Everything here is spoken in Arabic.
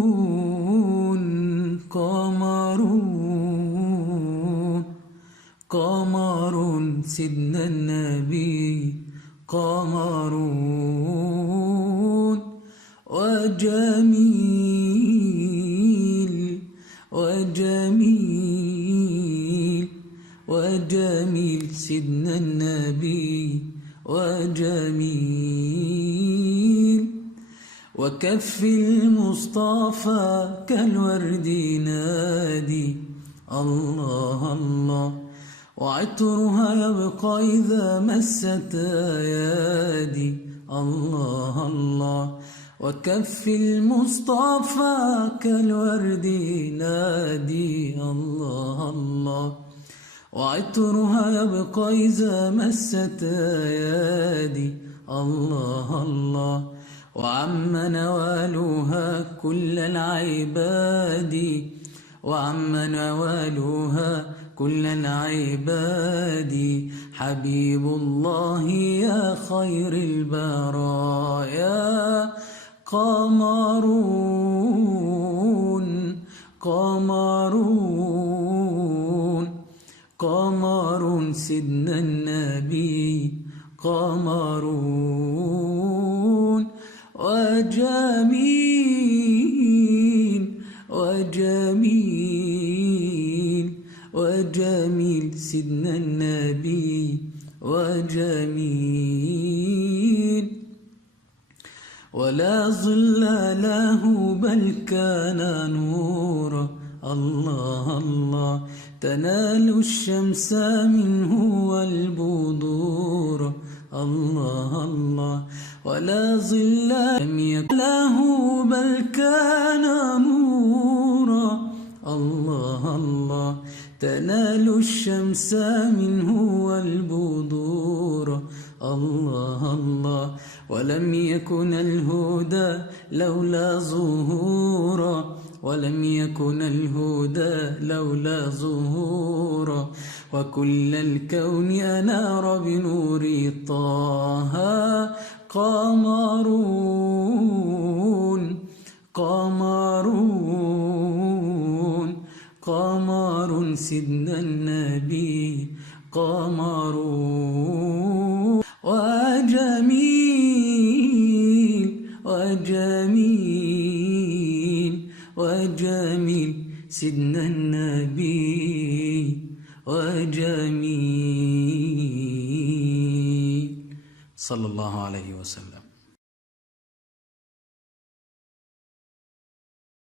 قمرون قمرون قمرون سيدنا النبي قمرون وجميل وجميل وجميل سيدنا النبي وجميل وكف المصطفى كالورد نادي الله الله وعطرها يبقى إذا مست يدي الله الله وكف المصطفى كالورد نادي الله الله وعطرها يبقى إذا مست يدي الله الله وعم نوالها كل العباد وعم نوالها كل العباد حبيب الله يا خير البرايا قمرون قمرون قمرون سيدنا النبي قمرون وجميل وجميل وجميل سيدنا النبي وجميل ولا ظل له بل كان نورا الله الله تنال الشمس منه والبذور الله الله ولا ظل لم يكن له بل كان نورا الله الله تنال الشمس منه والبذور الله الله ولم يكن الهدى لولا ظهورا ولم يكن الهدى لولا ظهورا وكل الكون أنار بنور طه قمرون قمرون قمر سيدنا النبي قمرون وجميل وجميل وجميل سيدنا النبي وجميل صلى الله عليه وسلم.